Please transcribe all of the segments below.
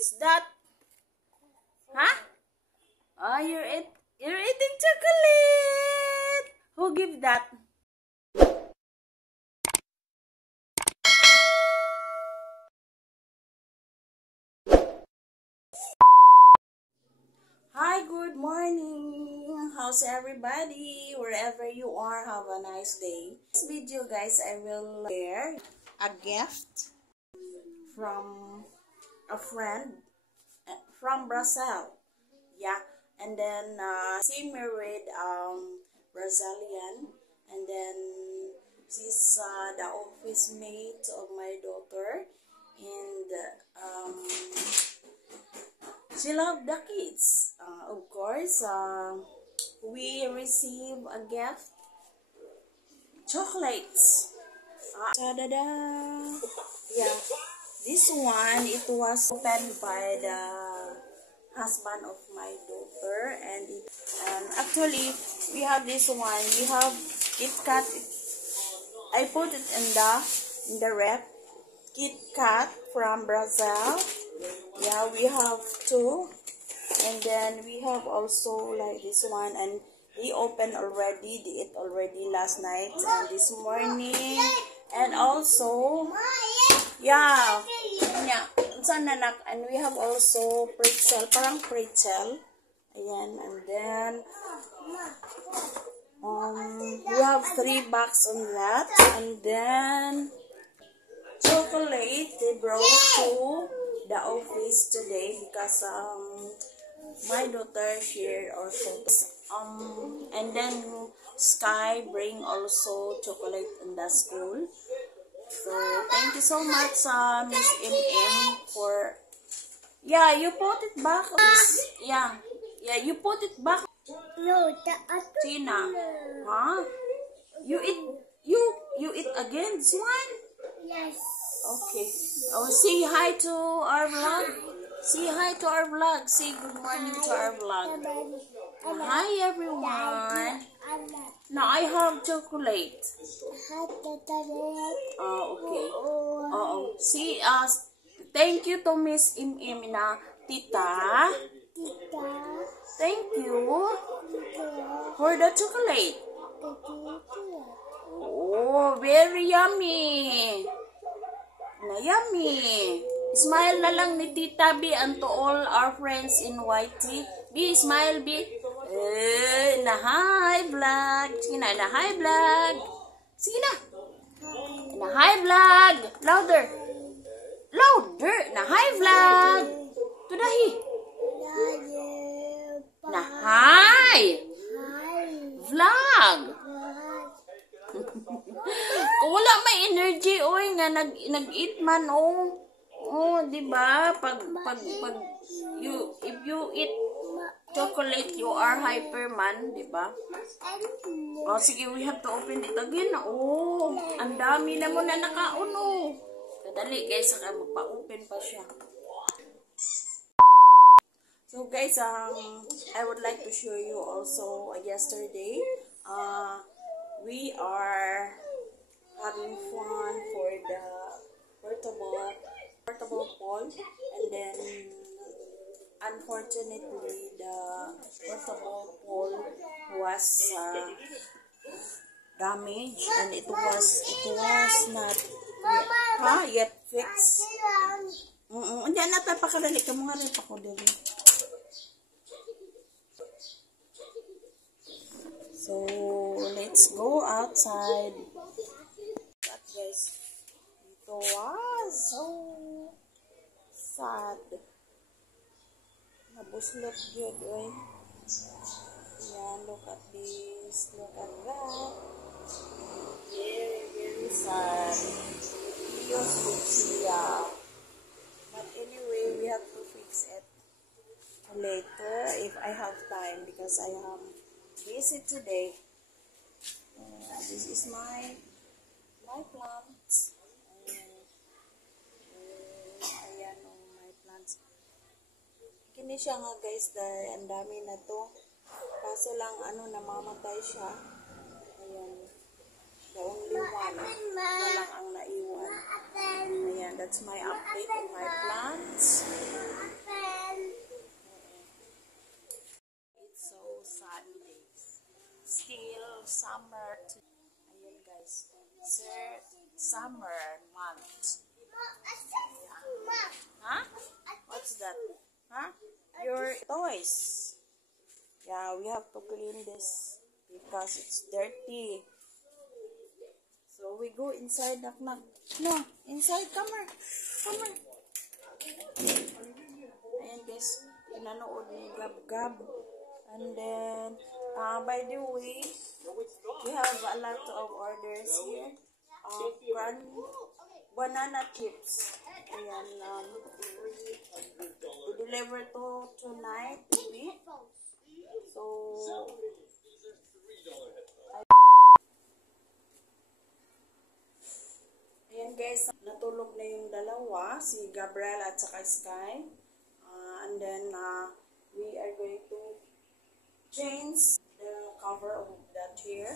is that? Huh? Oh, you're eating chocolate. Who give that? Hi, good morning. How's everybody? Wherever you are, have a nice day. This video, guys, I will share a gift from a friend from Brazil. Yeah, and then she married Brazilian, and then she's the office mate of my daughter, and she loved the kids. Of course, we receive a gift, chocolates. Ta-da-da! Yeah, this one, it was opened by the husband of my daughter, and actually we have this one. We have Kit Kat. I put it in the rep. Kit Kat from Brazil. Yeah, we have two, and then we have also like this one, and they opened already. They ate already last night and this morning, and also yeah. And we have also pretzel, parang pretzel. Ayan, and then we have 3 box on that, and then chocolate they brought to the office today because my daughter shared also. And then Sky bring also chocolate in the school. So thank you so much, Miss MM, for you put it back. Yeah, you put it back. No, Tina, huh? You eat again this one? Yes. Okay. Oh, say hi to our vlog. Say hi to our vlog. Say good morning to our vlog. Hi everyone. Now I have chocolate. Oh, okay. Oh. See, thank you to Miss Im na Tita. Thank you for the chocolate. Oh, very yummy. Na yummy. Smile na lang ni Tita B and to all our friends in YT. B, smile B. Na hi vlog. Sige na hi vlog. Sige na. Na hi vlog. Louder. Louder. Na hi vlog. Tudahi. Na hi. Vlog. Kung wala may energy, oy, nga nag-eat man, di ba? If you eat chocolate, you are hyper man, di ba? Sige, we have to open it again. Ang dami na mo na nakaon, Kadali, guys, saka magpa-open pa siya. So, guys, I would like to show you also yesterday, we are having fun for the portable pole, and then unfortunately the portable pole was damaged, and it was not yet fixed. Diyan na pakadali ka mga rin pa ko dali. So let's go outside. But guys, it was so sad. Nabuslot yun, Yan, look at this. Look at that. Very, very sad. But anyway, we have to fix it later if I have time, because I am busy today. This is my plants. Ayan my plants. Kini siya nga guys, ang dami na to. Kaso lang namamatay siya. Ayan. The only one na lang ang naiwan. Ayan, that's my update of my plants. summer. Ayun guys. Summer month. Huh? What's that? Huh? Your toys. Yeah, we have to clean this because it's dirty. So we go inside, knock knock. No, inside, come here. Come here. Ayan guys, pinanood ni Gab Gab. And then, by the way, we have a lot of orders here. Banana chips. Ayan, deliver to tonight, maybe. So, ayan guys, natulog na yung dalawa, si Gabriel at saka Sky. And then, we are going to change the cover of the chair.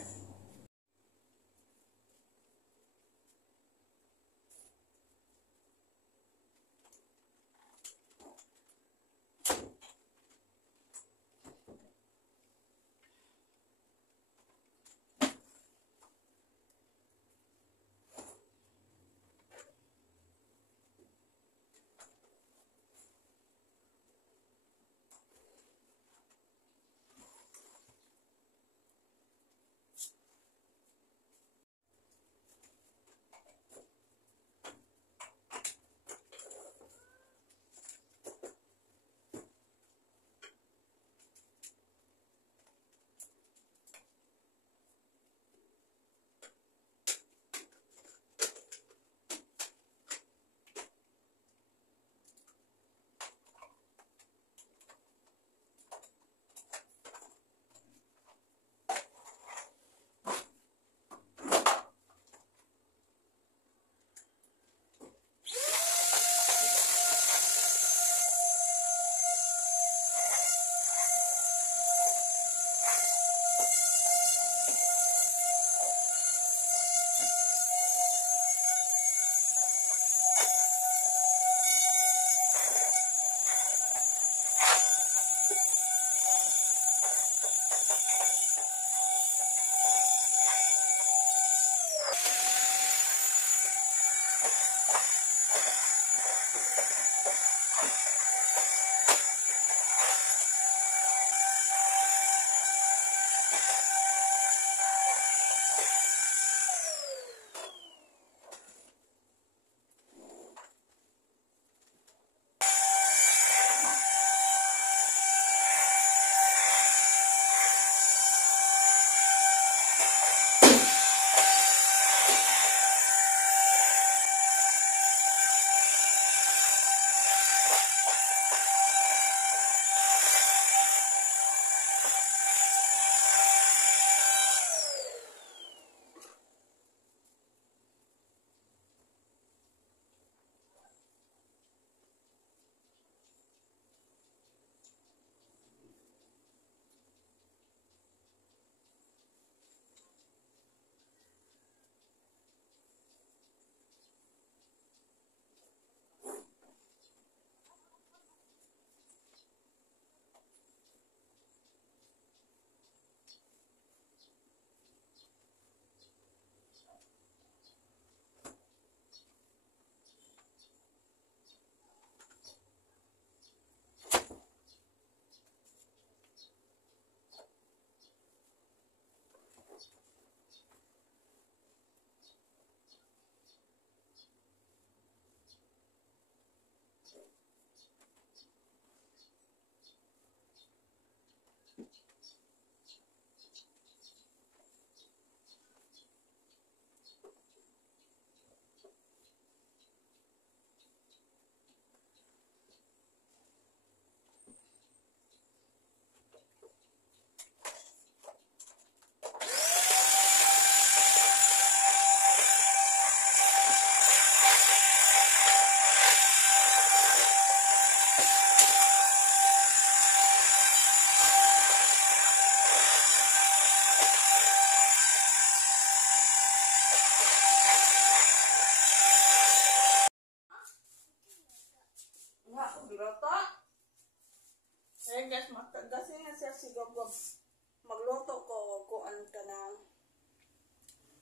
Magluto ko kuan ka na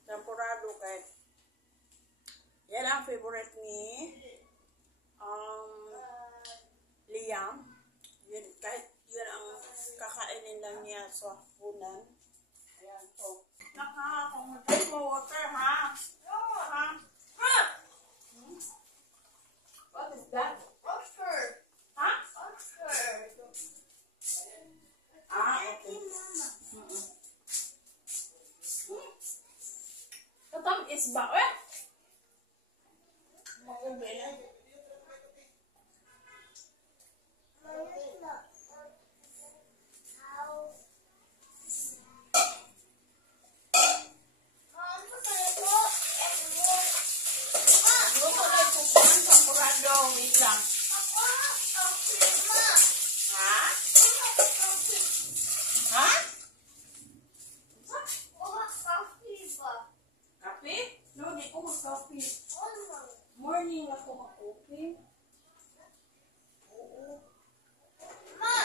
temporado kay yan ang favorite ni Liam. Yun, kahit yun ang kakainin lang niya sa hapunan. Ayan, so. Kung mag-take mo water, ha? Oo, ha? Ha? What is that? Oscar. Ha? Oscar. Okay. Tamis ba? Makubi na. Wait lang. Ha? Ha? Kape? No, di ko mag-kape. Morning ako mag-kape. Oo. Ha?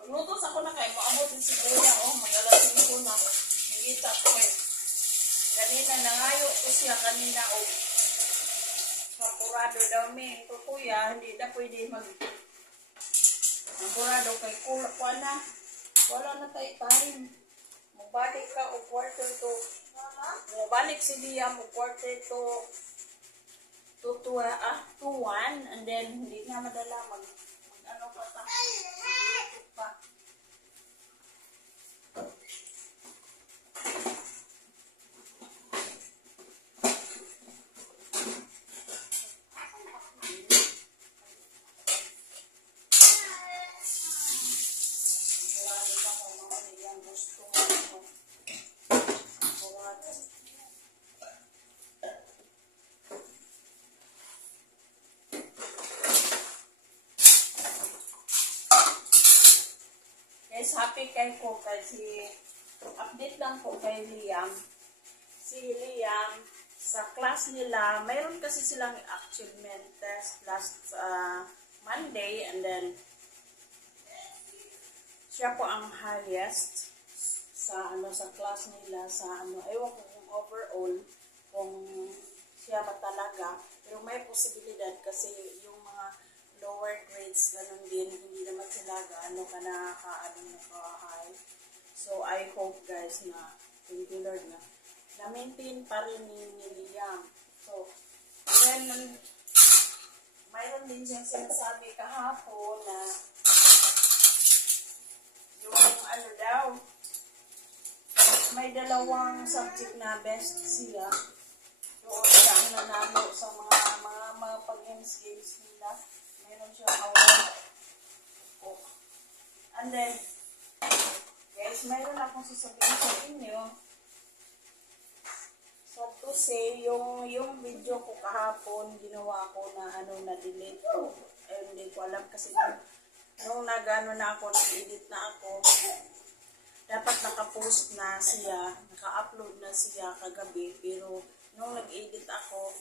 Maglutos ako na kayo. Maabot din si Kuya. Oh, may alas ko na. Nangita ko eh. Kanina, nangayo ko siya kanina. Oh. Makurado daw may. Ito Kuya, hindi na pwede makurado kay Kuya na. Wala na tayo time. Magbalik ka o quarter to. Magbalik si Liam o quarter to 1 and then hindi na madala ano pa ta. Guys, happy kay ko kasi update lang po kay Liam. Si Liam, sa class nila, mayroon kasi silang achievement test last Monday and then siya po ang highest sa sa class nila sa ewan ko kung overall kung siya ba talaga, pero may posibilidad kasi yung mga lower grades, ganun din, hindi naman sila gaano ka naka-high. So, I hope guys na, thank you Lord na-maintain pa rin ni Liam. So, and then, mayroon din siyang sinasabi kahapon na yung daw, may dalawang subject na best siya. Doon siya ang nanalo sa mga pag-games nila. Meron siya award. Oh. And then, guys, mayroon akong sasabihin sa inyo. So, to say, yung video ko kahapon, ginawa ko na na-delete ko. Hindi ko alam kasi nung na ako, nag-edit na ako, dapat nakapost na siya, naka-upload na siya kagabi, pero nung nag-edit ako,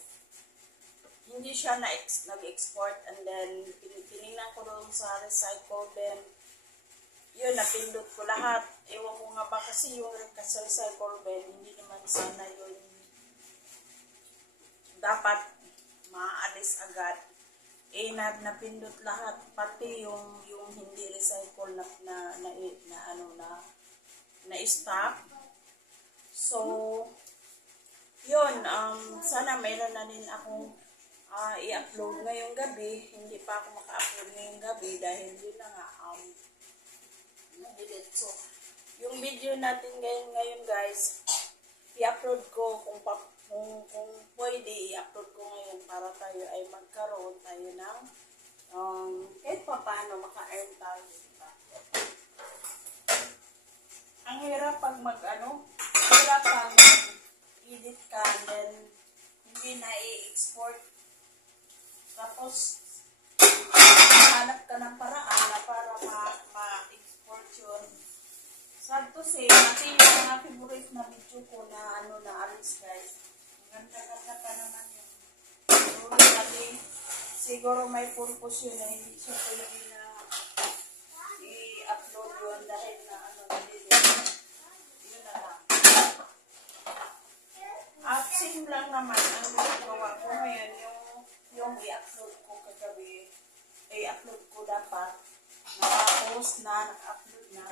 hindi siya nag-export and then tinignan ko doon sa recycle bin. Yun, napindot ko lahat. Ewan ko nga ba kasi yung recycle bin, hindi naman sana yun dapat maalis agad. Napindot lahat, pati yung hindi recycle na stop. So, yun, sana mayroon na din akong i-upload ngayong gabi. Hindi pa ako maka-upload ngayong gabi dahil yun na nga, na-delete. So, yung video natin ngayon guys, i-upload ko kung pwede, i-upload ko ngayon para tayo ay magkaroon tayo ng kahit pa paano maka-earn tayo. Diba? Ang hirap pag hirap pag edit ka and then hindi na i-export. Tapos, hanap ka ng paraan na para ma-export yun. Sad to say, kasi yung mga favorite na video ko na na alis guys, Ganda-ganda pa naman yun. Siguro may purpose yun na hindi siya pwede na i-upload yun dahil na ano na yun na lang. At same lang naman ang ginagawa ko ngayon yung i-upload ko kagabi. I-upload ko dapat. Naka-post na, naka-upload na.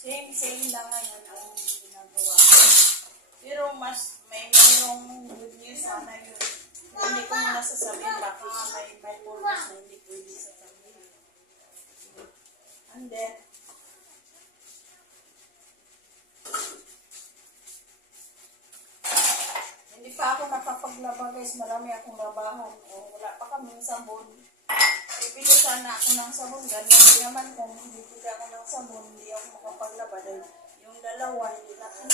Same lang ngayon ang ginagawa ko. Pero mas mayroong good news sana yun. Hindi ko muna sasabihin, baka may purpose na hindi pwede sasabihin. And then, hindi pa ako nakapaglaba guys, marami akong labahan. O, wala pa kaming sabon. Ibili sana ako ng sabon. Ganyan hindi naman kung bibili ako ng sabon, hindi ako makapaglaba. Dahil yung dalawa, hindi natin.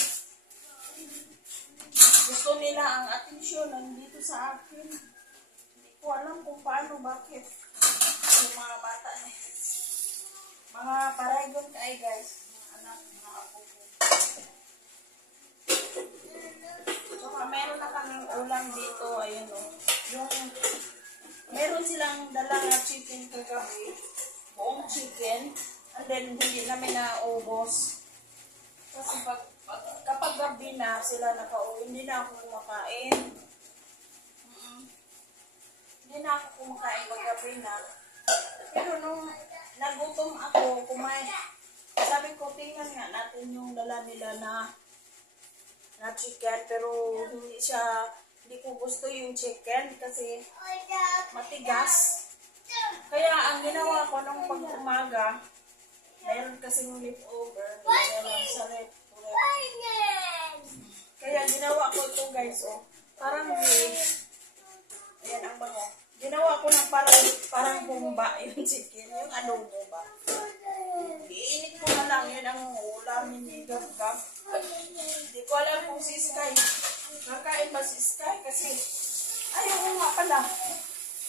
Gusto nila ang atensyon nandito sa akin. Hindi ko alam kung paano, bakit. Yung mga bata na. Mga paragon ka guys. Mga anak, mga apo ko. Saka meron na kaming ulam dito. Ayun o. Meron silang dalang na chicken kagabi. Buong chicken. And then hindi namin naubos. Kasi kapag gabi na sila nakauwi, hindi na ako kumakain. Hindi na ako kumakain pag gabi na. Pero nung nagutom ako, kumain. Sabi ko, tingnan nga natin yung dala nila na chicken. Pero hindi ko gusto yung chicken kasi matigas. Kaya ang ginawa ko nung pag-umaga, mayroon kasing leftover. Nilagay sa ref. Kaya ginawa ko ito guys, oh. Parang ayan ang bango. Ginawa ko ng parang bumba yung chicken, yung adobo ba. Iinit ko na lang, yun ang ulamin ni Gab-Gab. Hindi ko alam kung si Sky. Nakain ba si Sky? Kasi, ayaw ko nga pala.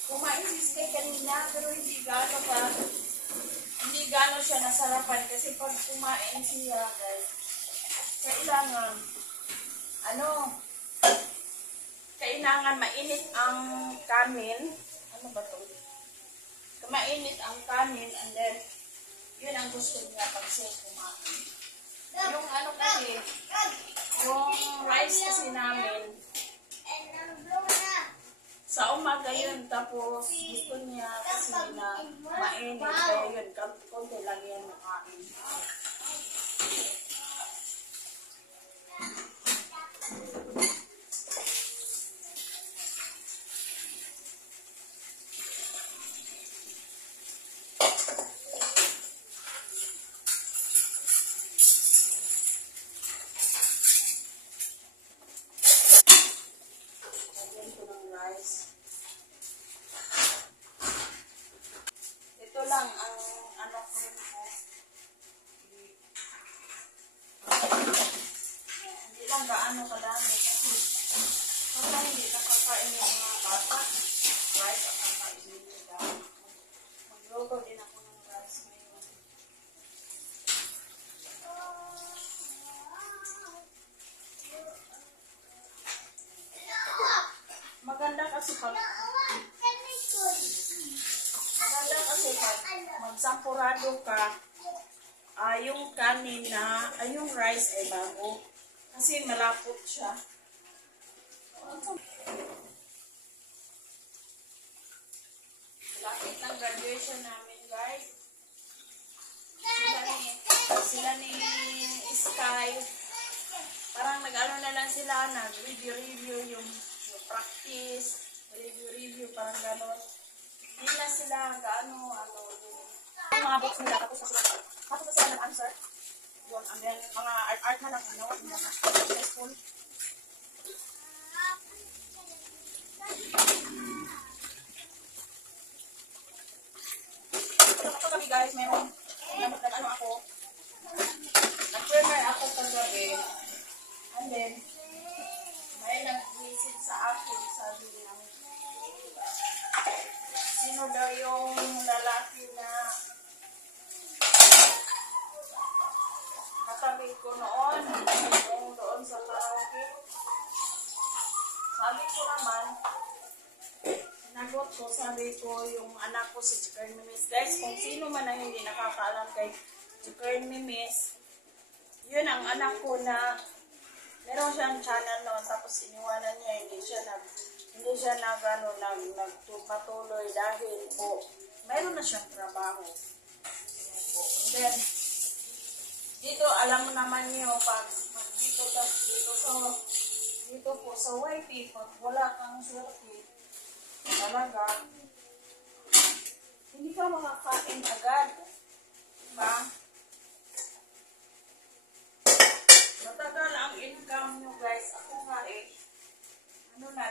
Kumain si Sky kanina, pero hindi gano'n siya nasarapan. Kasi pag kumain siya, guys, kailangan mainit ang kanin. Ano ba ito? Mainit ang kanin and then yun ang gusto niya pag siya kumain. Yung ano kasi, yung rice kasi namin, sa umaga yun, tapos gusto niya kasi na mainit. Kaya yun, konti lang yan makain. Ito lang ang ano ko. Hindi lang gaano kadami kasi hindi nakakain yung mga bata. Rice ang kakainin nila. Magluto din ako ng rice ngayon. Maganda kasi pag magsampurado ka, yung kanin na, yung rice ay bago. Kasi malapot siya. Lapit ng graduation namin, guys. Sila ni Sky. Parang nag-ano na lang sila, nag-review yung practice, review, parang gano'n. Hindi na sila gaano, yung mga books nila, tapos na sila nag-answer. Yun, and then, mga art na lang, sa school. Ito kami guys, meron, nag-ano ako, nag-prepare ako kagabi, and then, may nag-visit sa akin, sabi niya, sino daw yung lalaki na katabi ko noon, yung doon doon sa karaoke. Sabi ko naman, sinagot ko, sabi ko, yung anak ko si Jikern Mimis. Guys, kung sino man ang hindi nakakaalam kay Jikern Mimis, yun ang anak ko na meron siyang channel noon, tapos iniwanan niya, hindi siya nagpatuloy dahil po meron na siyang trabaho. And then, dito, alam mo naman niyo, pag dito po sa YP, pag wala kang swerte, talaga, hindi ka makakain agad. Diba? Matagal ang income nyo, guys. Ako nga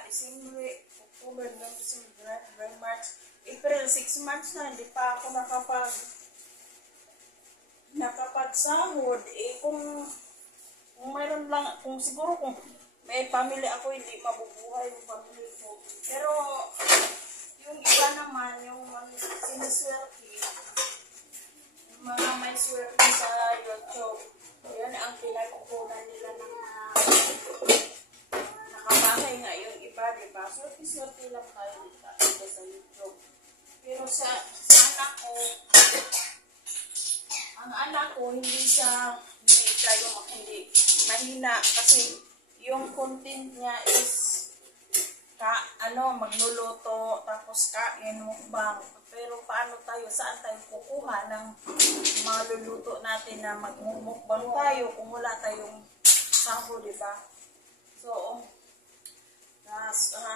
December, October, December, March, April, 6 months na, hindi pa ako nakapagsahod. Kung mayroon lang, kung siguro kung may family ako, hindi mabubuhay yung family ko. Pero, yung iba naman, yung siniswerte, yung mga may swerte sa YouTube, yan ang pinagkukunan nila ng nakabahay nga yung iba, diba? Swerte-swerte lang tayo dito sa YouTube. Pero sa anak ko, ang anak ko, hindi mahina kasi yung content niya is magluluto, tapos kain, mukbang. Pero paano tayo, saan tayo kukuha ng maluluto natin na magmumukbang tayo kung wala tayong sahod, diba? So,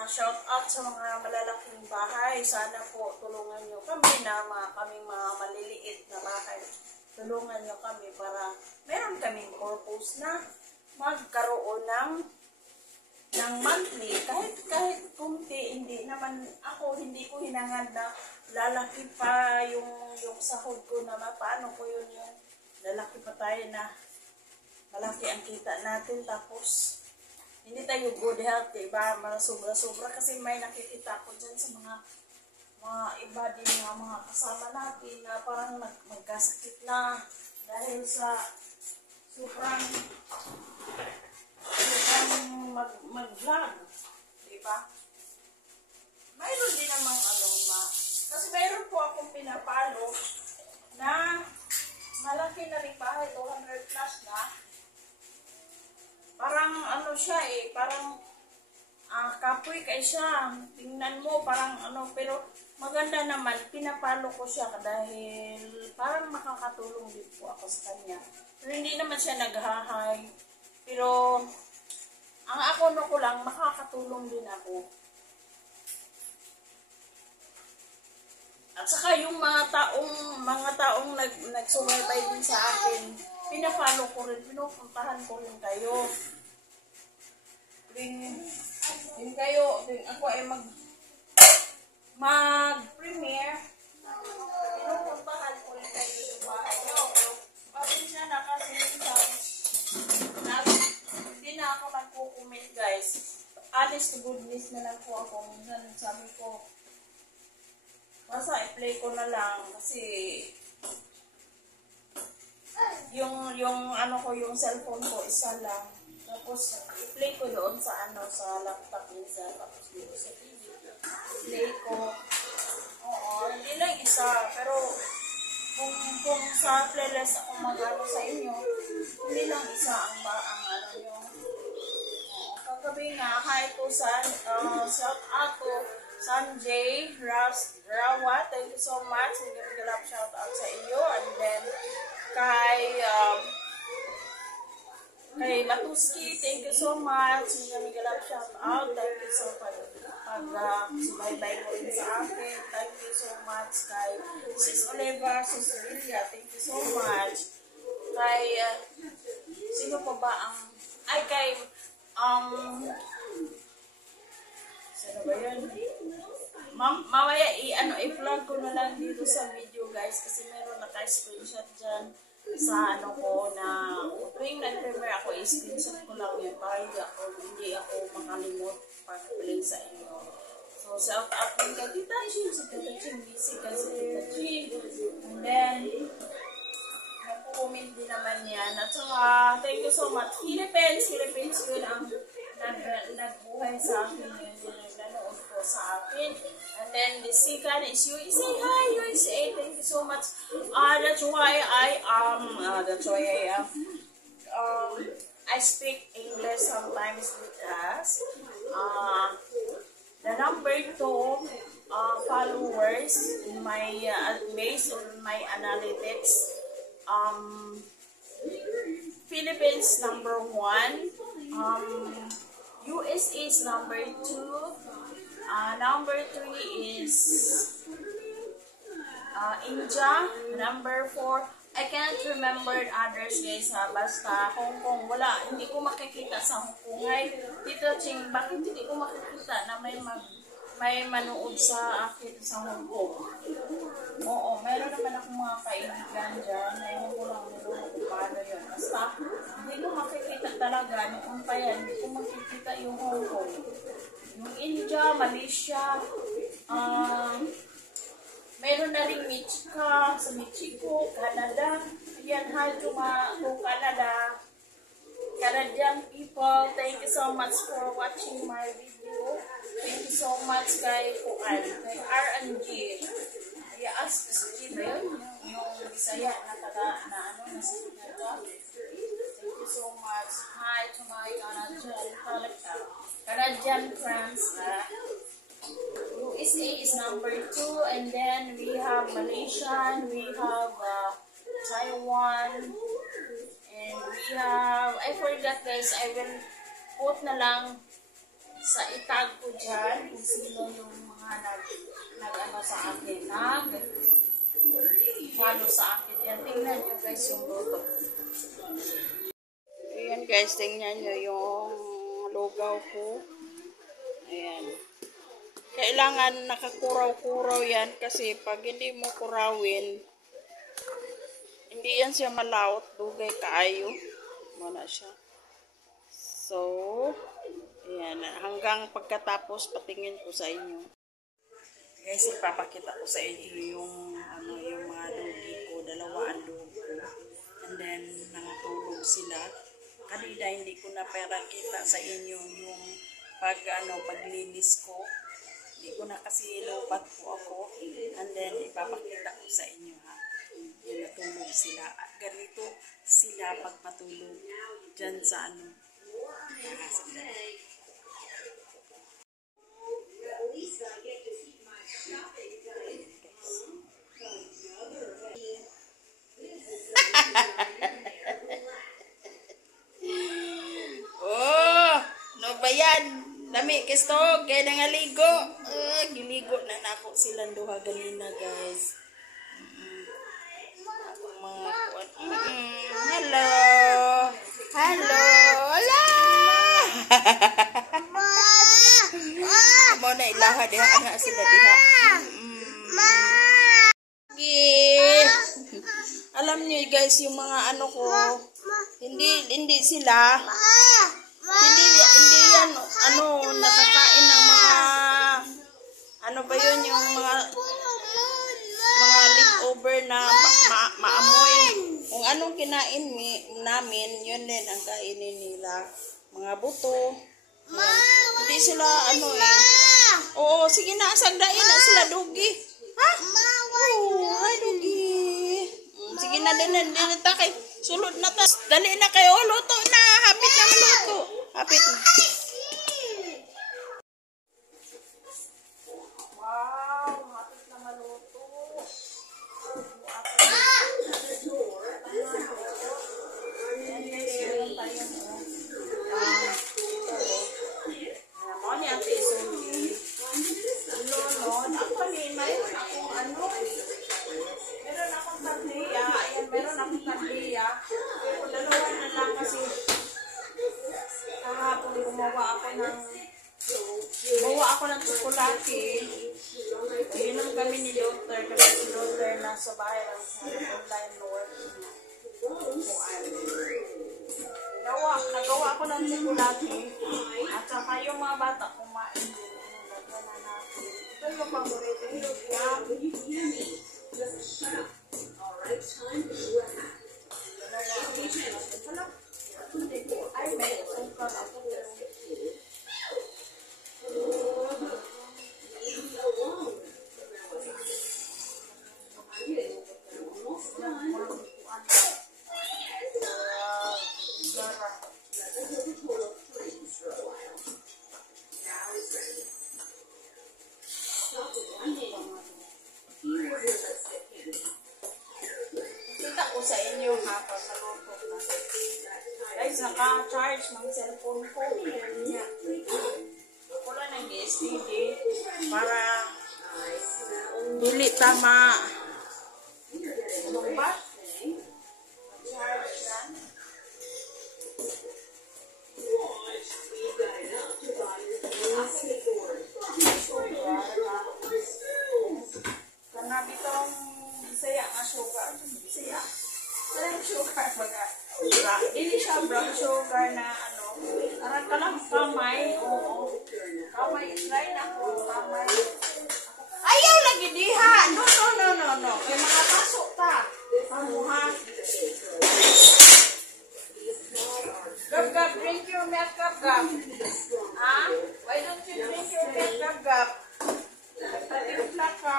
shout out sa mga malalaking bahay. Sana po tulungan nyo kami kaming mga maliliit na bahay. Tulungan nyo kami para meron kaming purpose na magkaroon ng monthly. Kahit kunti, hindi ko hinangad na lalaki pa yung sahod ko na paano ko yun yung lalaki pa tayo na malaki ang kita natin, tapos hindi tayo good health, diba? Sobra-sobra kasi may nakikita ko dyan sa mga iba din mga kasama natin na parang magkasakit na dahil sa sobrang mag-vlog, diba? Mayroon din namang kasi mayroon po akong pinapalo na malaki na rin bahay, 200 plus na. Parang siya parang kapoy kay siya. Tingnan mo, parang pero maganda naman, pinapalo ko siya dahil parang makakatulong din po ako sa kanya. Pero hindi naman siya naghahay. Pero ang ko lang, makakatulong din ako. At saka yung mga taong nagsubaybay din sa akin, pinapalo ko rin, pinupuntahan ko rin kayo. Din ako ay mag-premiere, pinupuntahan ko rin kayo yung bahay nyo. Pero pasensya na kasi hindi na ako nagko-comment, guys. Honest to goodness na lang po ako. Minsan sabi ko, basta i-play ko na lang kasi yung yung cellphone ko isa lang. Tapos i-play ko doon sa sa laptop minsan, tapos dito sa TV. I-play ko. Oo, hindi lang isa, pero kung sa playlist ako magano sa inyo, hindi lang isa ang nyo. Kagabi nga, hi po sa shout out to Sanjay Rawa, thank you so much. Hindi ko shout out sa iyo. And then kay Matuski, thank you so much. Hindi ko shout out. Thank you so much. Subaybay mo rin sa akin. Thank you so much. Kay Sis Oliva, Sis Lilia, thank you so much. Kay sino pa ba kay sino ba yun? Mamaya i-vlog ko na lang dito sa video, guys, kasi meron naka-screenshot dyan sa ko na tuwing nag-premiere ako, i-screenshot ko lang yun para hindi ako makalimot pag-play sa inyo. So, shout out din kay Tita Jim, si Tita Jim, busy kasi Tita Jim. And then, comment din naman yan. At saka, thank you so much. Philippines yun ang nagbuhay sa akin yun. Nanood po sa akin. And then, the second is USA. Hi, USA. Thank you so much. That's why I speak English sometimes because the number 2 followers in my based on my analytics, Philippines number 1, USA is number 2, number 3 is India, number 4. I can't remember others guys ha, basta Hong Kong, wala, hindi ko makikita sa Hong Kong. Ay, Tito Ching, bakit hindi ko makikita na may manood sa akin sa Hong Kong? Oo, meron naman akong mga kaibigan dyan, na yung ko lang nilunod kung paano yun. Basta, hindi ko makikita talaga, noon pa yan, hindi ko makikita yung Hong Kong. Yung India, Malaysia, meron na rin sa Mexico, Canada. Ayan, hi to Canada. Canadian people, thank you so much for watching my video. Thank you so much kay R&G. Ask SG ba yun? Yung Bisaya na nasa Canada. Thank you so much. Hi to my Canadian friends. USA is number 2, and then we have Malaysia, we have Taiwan, and we have, I forgot guys, I will put na lang sa itag ko dyan kung sino yung mga nag-ano sa akin, follow sa akin. Yan, tingnan nyo guys yung logo. Ayan guys, tingnan nyo yung logo ko. Ayan. Kailangan nakakuraw-kuraw yan kasi pag hindi mo kurawin, hindi yan siya malaot, dugay kaayo. Muna siya. So, ayan. Hanggang pagkatapos, patingin ko sa inyo. Guys, ipapakita ko sa inyo yung, yung mga dugi ko, 2 ang dugi ko. And then, nangatulog sila. Kanina, hindi ko na kita sa inyo yung paglinis ko. Hindi ko na kasi lobat po ako. And then, ipapakita ko sa inyo ha. Yung natulog sila. At ganito sila pagpatulog dyan sa oh, no ba yan? Lami kistog, kaya nangaligo. Giligo na nako silang duha ganina guys. Mga kuwan. Hello. Hello. Hola. Mo na ilaha diha ana sila diha. Alam niyo guys yung mga ko hindi sila hindi yan nakakain ng mga ba yun yung mga leftover na maamoy. Kung anong kinain namin, yun din ang kainin nila. Mga buto. Hindi sila Oo, sige na, sagdain na sila dugi. Ha? Oo, ay dugi. Sige na din ta kay sulod na ta. Dali na kayo, luto na. Hapit na maluto. Hapit na. Bawa ako ng tsokolate. Inom kami ni Doctor kasi si Doctor nasa bahay lang online work. Nagawa ako ng tsokolate at saka yung mga bata kumain din. Ito yung paborito niya. inyo ha, pag naluto na. Guys, naka-charge mga cellphone ko. Yeah. Ako lang ng STD para dili tama. Ano ba? Charge yan. Karena bitong Bisaya nga sugar. Bisaya. Karang sugar baga. Dili siya brown sugar na ano. Karang kalang kamay. Oo. Kamay. Try na ko. Kamay. Ayaw lagi diha. No. Kaya mga pasok ta. Pamuha. Gab, drink your milk, Gab. Ah? Why don't you drink your milk, Gab? Nagpatimpla ka.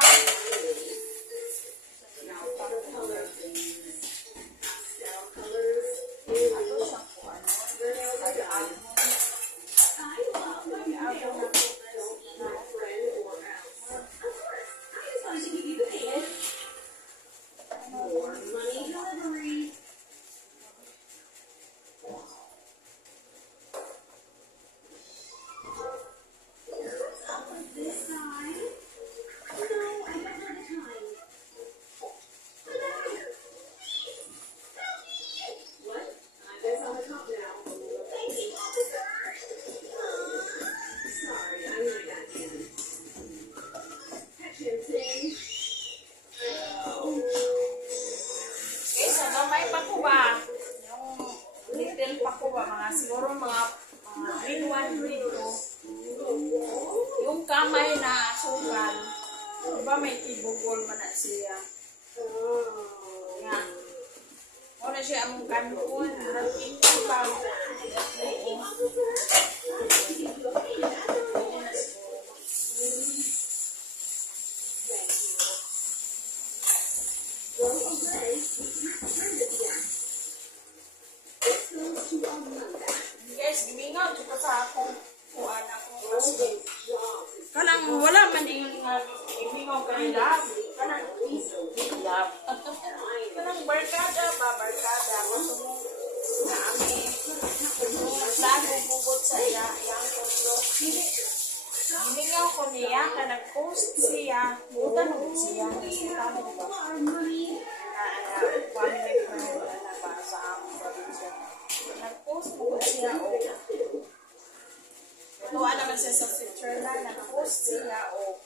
Siguro mga grade 1, grade 2. Yung kamay na sugal, diba may tibugol man na siya. Nga. Muna siya among kanpon, nagpinto ba? Guys, gimingaw dito sa akong kuan akong husband. Kanang wala man yung gimingaw kay love. Kanang love. Kanang barkada ba, barkada. Gusto mo na ami lago bugot sa iya, yang kontro. Gimingaw ko niya, kanang post siya, butan mo siya. Tama ba? Family friend na ba sa among probinsya. Nag-post po siya o tuwa naman siya sa Switzerland, nag-post siya o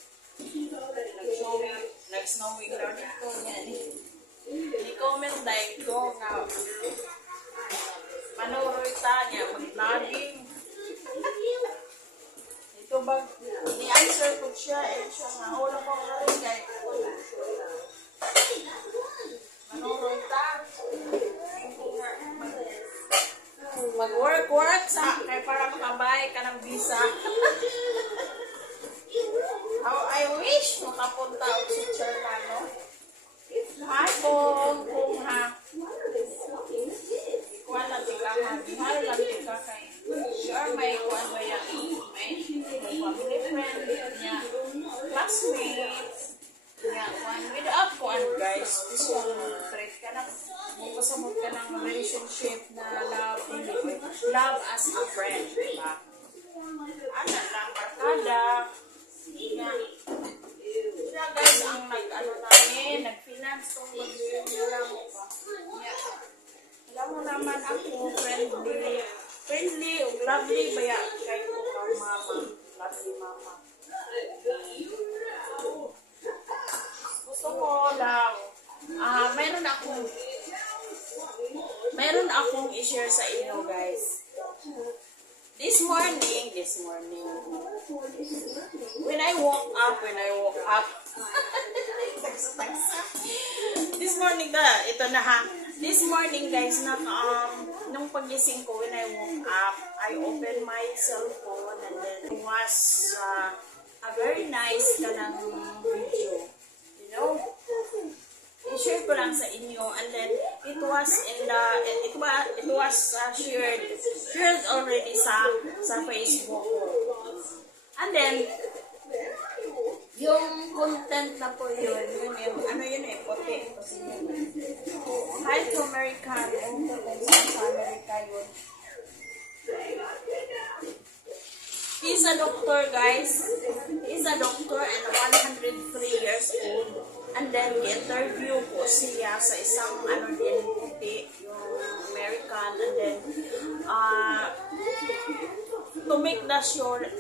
nag-snowing daw nito niya. Ni-comment like ko nga manuroy ta niya, mag-vlogging. Ito ba, ni-answer ko siya siya nga, wala ko nga rin kay manuroy ta. Mag-work sa kay para makabay ka ng visa. How I wish makapunta ako sa Switzerland, no? Hi po, kung ha. Ikuan lang tika ha. Bihal lang tika kay. Sure, may ikuan ba yan? May family friend niya. Classmates. Niya, without kuan guys. This one, treat ka na. Magpasamot ka ng relationship na love as a friend, diba? Ano lang, barkada. Siya guys, ang nag-ano namin, nag-finance kung mag-review lang mo ba? Alam mo naman ako, friendly, lovely ba yan? Kaya ko ka mama, lovely mama. Gusto ko lang, mayroon akong i-share sa inyo guys. This morning, when I woke up, this morning ito na ha. This morning guys, nung pagising ko, when I woke up, I opened my cell phone and then it was a very nice kanang video. You know? I-share ko lang sa inyo and then it was shared already sa Facebook ko. And then yung content na po yun ano yun puti. Hi to American. Kung saan sa Amerika yun. He's a doctor, guys. He's a doctor and 103 years old. And then, interview ko siya sa isang din puti, yung American. And then, to make the story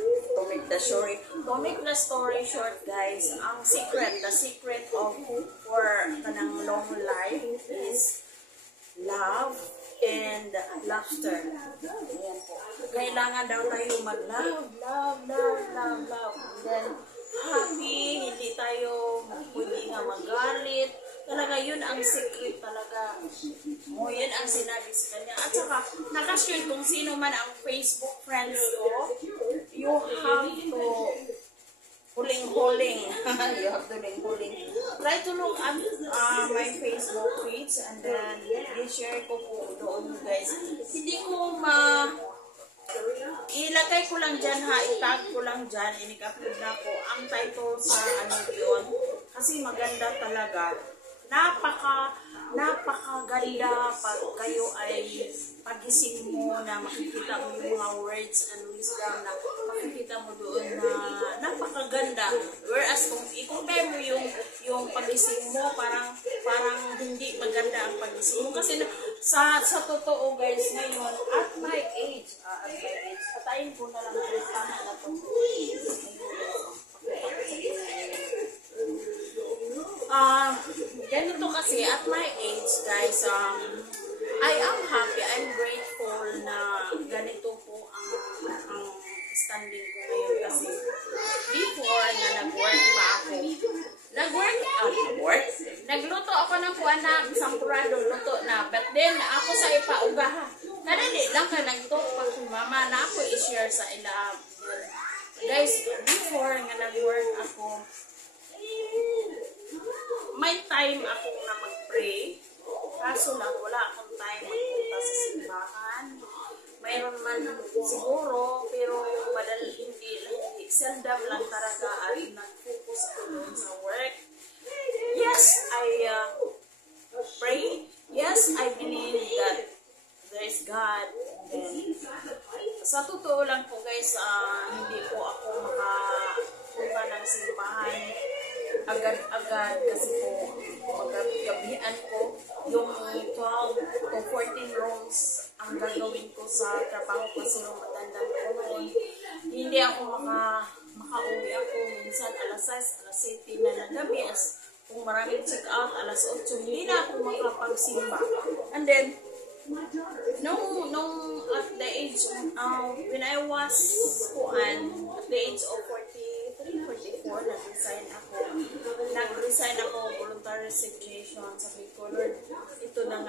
short, guys, the secret of for kanang long life is love and laughter. Ayan po. Kailangan daw tayo mag-love. And then, happy, hindi tayo pwede nga magalit. Talaga, yun ang secret talaga. Yun ang sinabi sa kanya. At saka, nakashare kung sino man ang Facebook friends ko, you have to huling-huling. You have to huling-huling. Try to look at my Facebook page and then i-share ko po doon, guys. Hindi ko ilagay ko lang dyan ha, itag ko lang dyan, inik-upload na ko ang title sa yun. Kasi maganda talaga. Napakaganda pag kayo ay pagising mo na makikita mo yung mga words and wisdom na makikita mo doon na napakaganda. Whereas kung i-compare mo yung pagising mo, parang hindi maganda ang pagising mo. Kasi sa totoo, guys, ngayon, at my age, patayin ko na lang ito, tama na ito. Ganito kasi, at my age, guys, I am happy, I'm grateful na ganito po ang standing ko ngayon kasi before na nag-work pa ako, nagluto ako ng kuana, isang kurado, luto na, but then ako sa ipaugahan, kadali lang ka nagto pag mama na ako i-share sa ila. Guys, before nga nag-work ako, may time ako na mag-pray. Kaso lang, wala akong time magpunta sa simbahan. Mayroon man siguro, pero hindi. Seldom lang talaga ay nag-focus ako doon sa work. Yes, I pray. Yes, I believe that there is God. And sa totoo lang po, guys, hindi po ako makapunta ng simbahan agad-agad kasi po magagabihan ko yung 12 to 14 rounds ang gagawin ko sa trabaho kasi yung matandang ko noon. Hindi ako makauwi ako minsan alas 6, alas 7 na ng gabi kung maraming check out alas 8 hindi na ako makapagsimba. And then nung at the age when I was at the age of 43, 44 nag-resign ako voluntary resignation. Sabi ko, Lord, ito na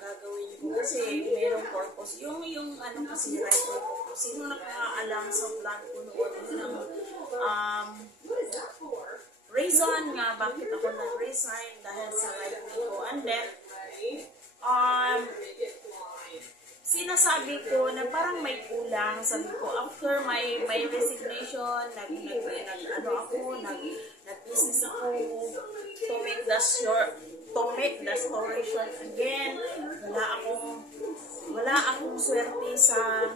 gagawin ko kasi mayroong purpose. Yung kasi right ko, sino nakakaalam sa vlog ko noon ng reason nga bakit ako nag-resign dahil sa right ko. And then sinasabi ko na parang may kulang. Sabi ko, after my resignation, nag-business ako to make the story short again. Wala akong swerte sa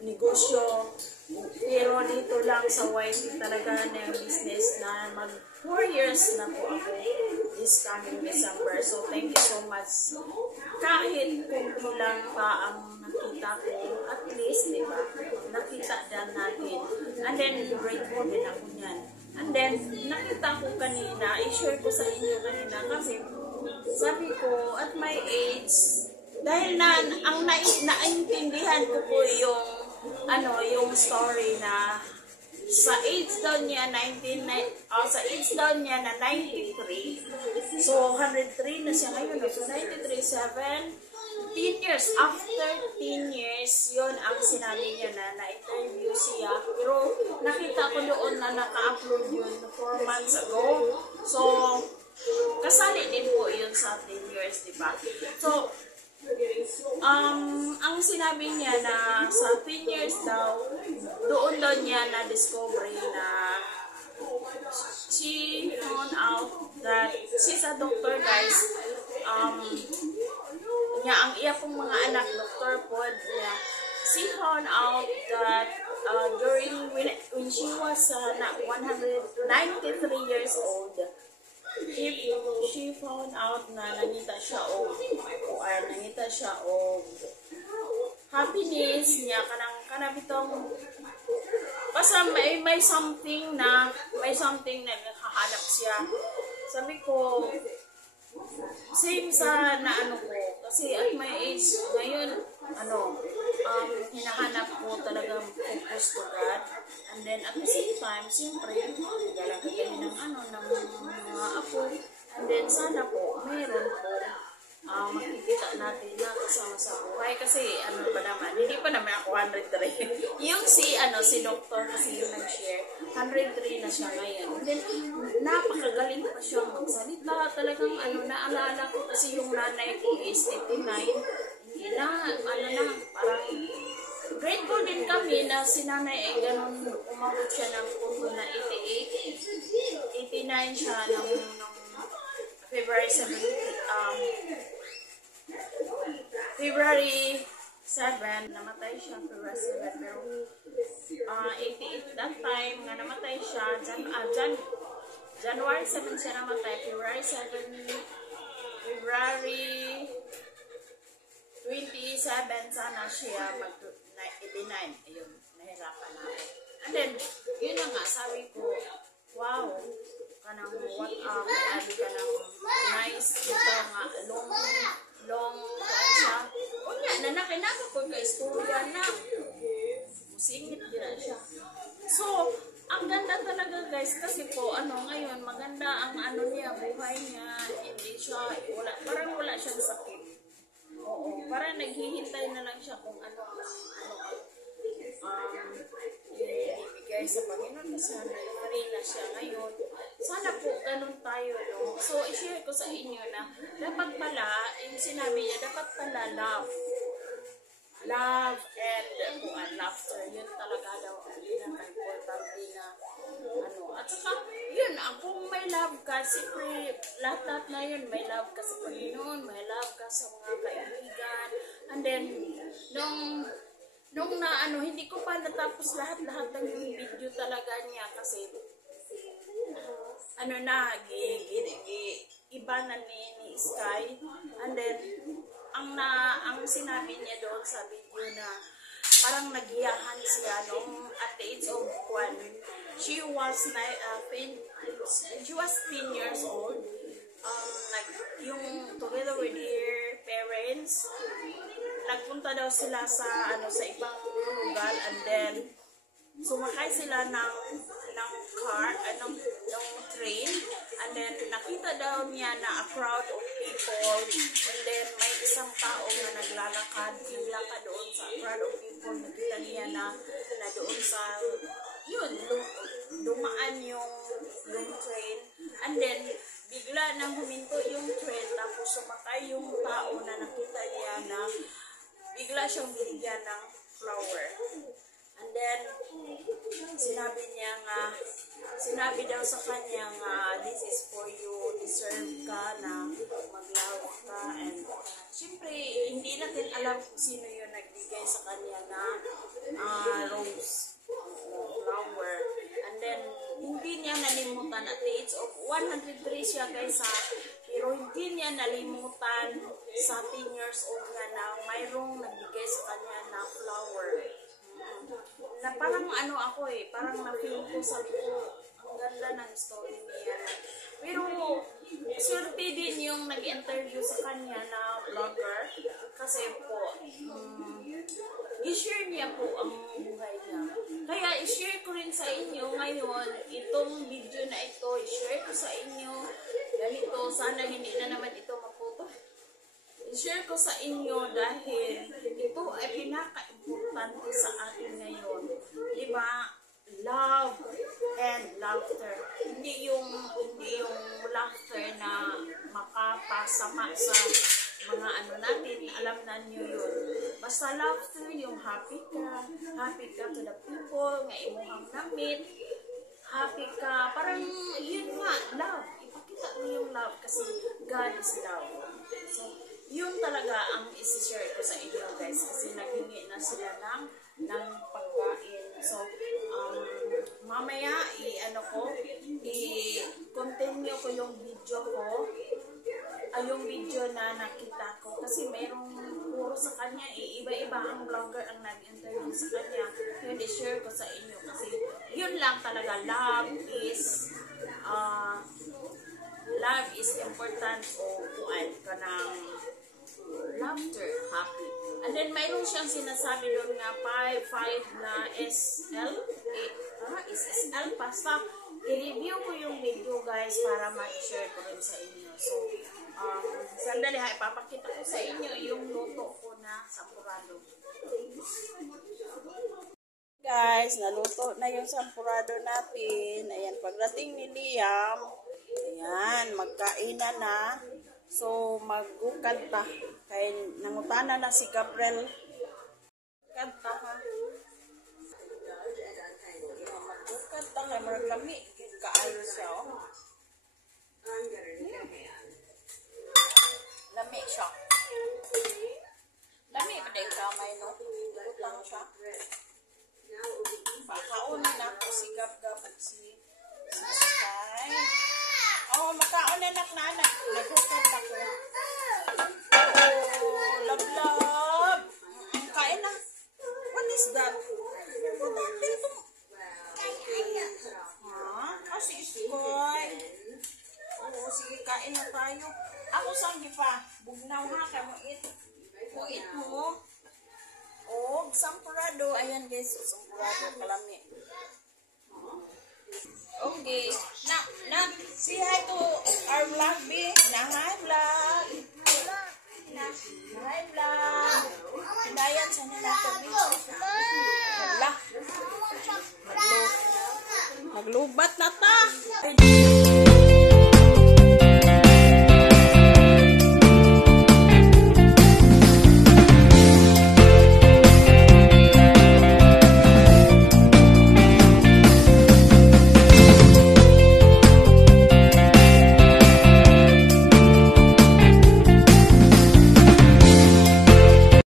negosyo. Pero dito lang sa YT talaga na business na 4 years na po ako this coming December. So, thank you so much. Kahit kung lang pa ang nakita ko, at least, di ba, nakita din natin. And then, grateful din ako niyan. And then, nakita ko kanina, i-share ko sa inyo kanina kasi sabi ko, at my age, dahil naintindihan ko po yung story na sa age daw niya 93, so 103 na siya ngayon, so 93, 10 years, after 10 years, yun ang sinabi niya na na-interview siya, pero nakita ko doon na naka-upload yun 4 months ago, so kasali din po yun sa 10 years, diba? So, ang sinabi niya na sa 10 years daw, doon daw niya na-discover na she found out that she's a doctor, guys. Niya ang iya pong mga anak doctor po niya. She found out that during when she was 193 years old, she found out na nangita siya og happiness niya kanang bitong basta may something na naghahanap siya. Sabi ko, same sa naano ko. Kasi at my age, ngayon, hinahanap ko talagang focus to God. And then at the same time, siyempre, naglalagay ng mga apo. And then sana po, mayroon po makikita natin na kasama sa buhay. Kasi pa naman, hindi pa naman ako 103. Yung si doctor kasi yung nag-share, 103 na siya ngayon. And then, napakagaling pa siya magsalita. Talagang naalala ko kasi yung nanay ko is 89. Hindi na, parang grateful din kami na si nanay ay ganun, umabot siya ng punto na 88. 89 siya ng February 7, namatay siya February 7, pero 88 that time nga namatay siya, January 7 siya namatay, February 7, February 27 sana siya mag-89. Ayun, nahirapan na ako. And then, yun na nga, sabi ko, wow, kanang abi ka ng nice dito nga long siya unya nakinaka ko ka istorya na musingit din siya. So ang ganda talaga, guys, kasi po ngayon maganda ang niya, buhay niya, hindi siya parang wala siyang sakit. Oo, parang naghihintay na lang siya kung ibigay sa Panginoon kasi free na siya ngayon. Sana po ganun tayo, no? So, i-share ko sa inyo na dapat pala, yung sinabi niya, dapat pala love and laughter. Yun talaga daw ang pinaka-importante na At saka, yun, kung may love ka, siyempre, lahat na yun, may love ka sa Panginoon, may love ka sa mga kaibigan. And then, nung hindi ko pa natapos lahat ng yung video talaga niya kasi iba na ni Sky. And then ang sinabi niya doon sa video na parang nagiyahan siya nung at the age of 1. She was 10 years old. Yung together with her parents, nagpunta daw sila sa ibang lugar, and then sumakay sila ng car, ng train, and then nakita daw niya na a crowd of people, and then may isang tao na naglalakad doon sa crowd of people. Nakita niya na doon sa dumaan yung train, and then bigla nang huminto yung train, tapos sumakay yung tao na nakita niya na bigla siyang binigyan ng flower. And then, sinabi daw sa kanya nga, this is for you, deserve ka na mag-love ka. And syempre, hindi natin alam kung sino yung nagbigay sa kanya na rose, flower. And then, hindi niya nalimutan at the age of 103 siya, guys, pero hindi niya nalimutan sa 10 years old na mayroong nagbigay sa kanya na flower. Na parang parang na-feel ko, sabi ko, ang ganda ng story niya. Pero, swerte din yung nag-interview sa kanya na vlogger. Kasi po, i-share niya po ang buhay niya. Kaya, i-share ko rin sa inyo ngayon, itong video na ito, i-share ko sa inyo. Ganito, sana hindi na naman ito maputo. I-share ko sa inyo dahil ito ay pinaka-importante sa atin ngayon. Diba? Love and laughter. Hindi yung laughter na makapasama sa mga natin. Alam na nyo yun. Basta laughter, yung happy ka to the people, nga imuhang namit, happy ka. Parang, yun nga, love. Ipakita mo yung love kasi God is love. So, yun talaga ang isi-share ko sa inyo guys kasi naghingi na sila ng pagkain. So, mamaya, i-continue ko yung video ko. Yung video na nakita ko kasi mayroong puro sa kanya iba-iba ang vlogger ang nag-interview sa kanya. Yun, i-share ko sa inyo kasi yun lang talaga, love is important o kuan ka ng laughter, happy. And then mayroon siyang sinasabi doon nga 5 na SL basta i-review ko yung video guys para ma-share ko rin sa inyo. So, sandali ha, ipapakita ko sa inyo yung luto ko na sampurado. Guys, naluto na yung sampurado natin. Ayan, pagdating ni Liam, ayan, magkainan na. So, magukad ta. Kaya nangutana na si Gabriel. Kanta ha. Magukad ta. Kaya maragami. Kaayo siya, oh. Lami siya. Lami pa din kamay, no? Utang siya. Makaunin na ako si Gab-Gab at si Sky. Oh, makaunin na anak. Nagukad na ko. Oh, love-love. Kain na. What is that? What happened to... Ha? Si Sky. Oo, sige, kain na tayo. Ako saan pa? Bugnaw ha, kaya mo eat. Mo eat mo. Oh, sampurado. Ayan guys, sampurado, kalami. Okay. Say hi to our vlog, B. Hi, vlog. Hi, vlog. Pinayan sa nila to, B. Hala. Naglubat na ta.